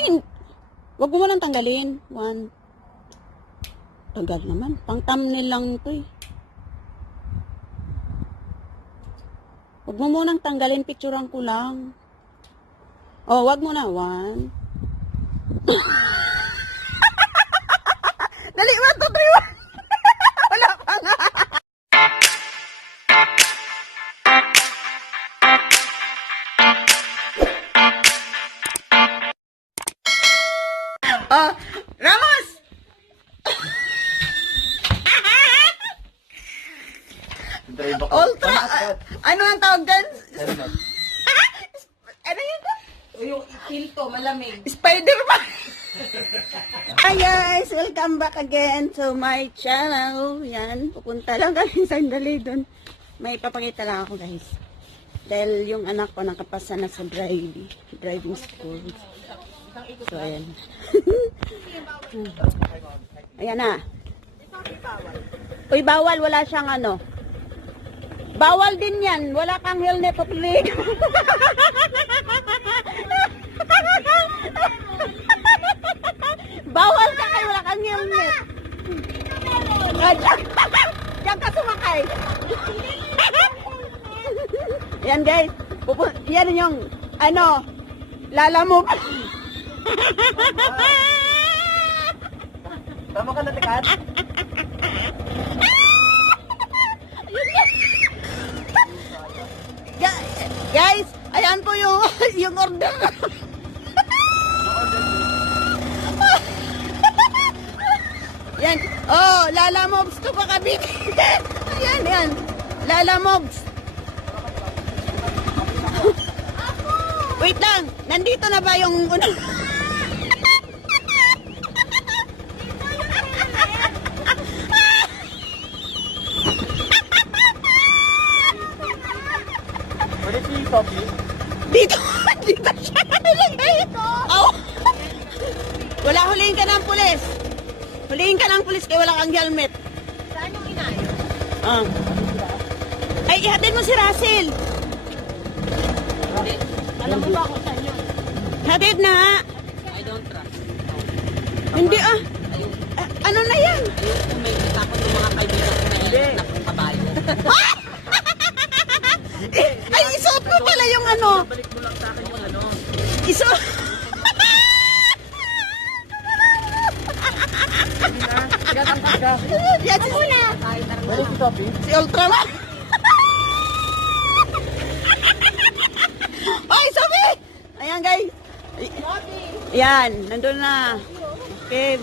Bakit? Wag mo nang tanggalin. One. Tagal naman. Pang thumbnail lang ito eh. Wag mo munang tanggalin. Picturean ko lang. Oh, wag mo na. One. Dali, 1, 2, 3, 1. Wala pa nga. Oh, Ramos! Ultra, ano ang tawag dyan? Ano yun? Yung kilto, malamig. Spider-Man! Hi guys! Welcome back again to my channel. Yan, pupunta lang kami sandali doon. May papakita lang ako guys. Dahil yung anak ko nakapasa na sa driving school. So ayan. Ayan na. Uy, bawal. Wala siyang ano. Bawal din yan. Wala kang helmet of leg. Bawal ka kayo. Wala kang helmet. Diyan ka sumakay. Yan guys. Yan yung ano. Lala mo. Tama ka na, tikat? Guys, ayan po yung order. Yan. Oh, Lala Mobs to pa kabit. Yan. Lala Mobs. Wait lang. Nandito na ba yung unang... Pwede si Sophie? Dito siya. Dito. Oh. Wala, huliin ka ng pulis. Huliin ka ng pulis kaya wala kang helmet. Saan yung inayo? Ah. Ay, ihatid mo si Russell. Hindi. Alam mo ba kung saan yun? Hatid na. I don't trust. Hindi ano na yan? Yung may kita ko ng mga kaibigan ko na yan na kung kabalo. Ay, isuot mo pala yung ano. Balik mo lang sa akin yung ano. Isuot. Yan si Pwede si Sophie? Si Ultraman. Oy, Sophie! Ayan, guys. Yan, nandun na. Okay.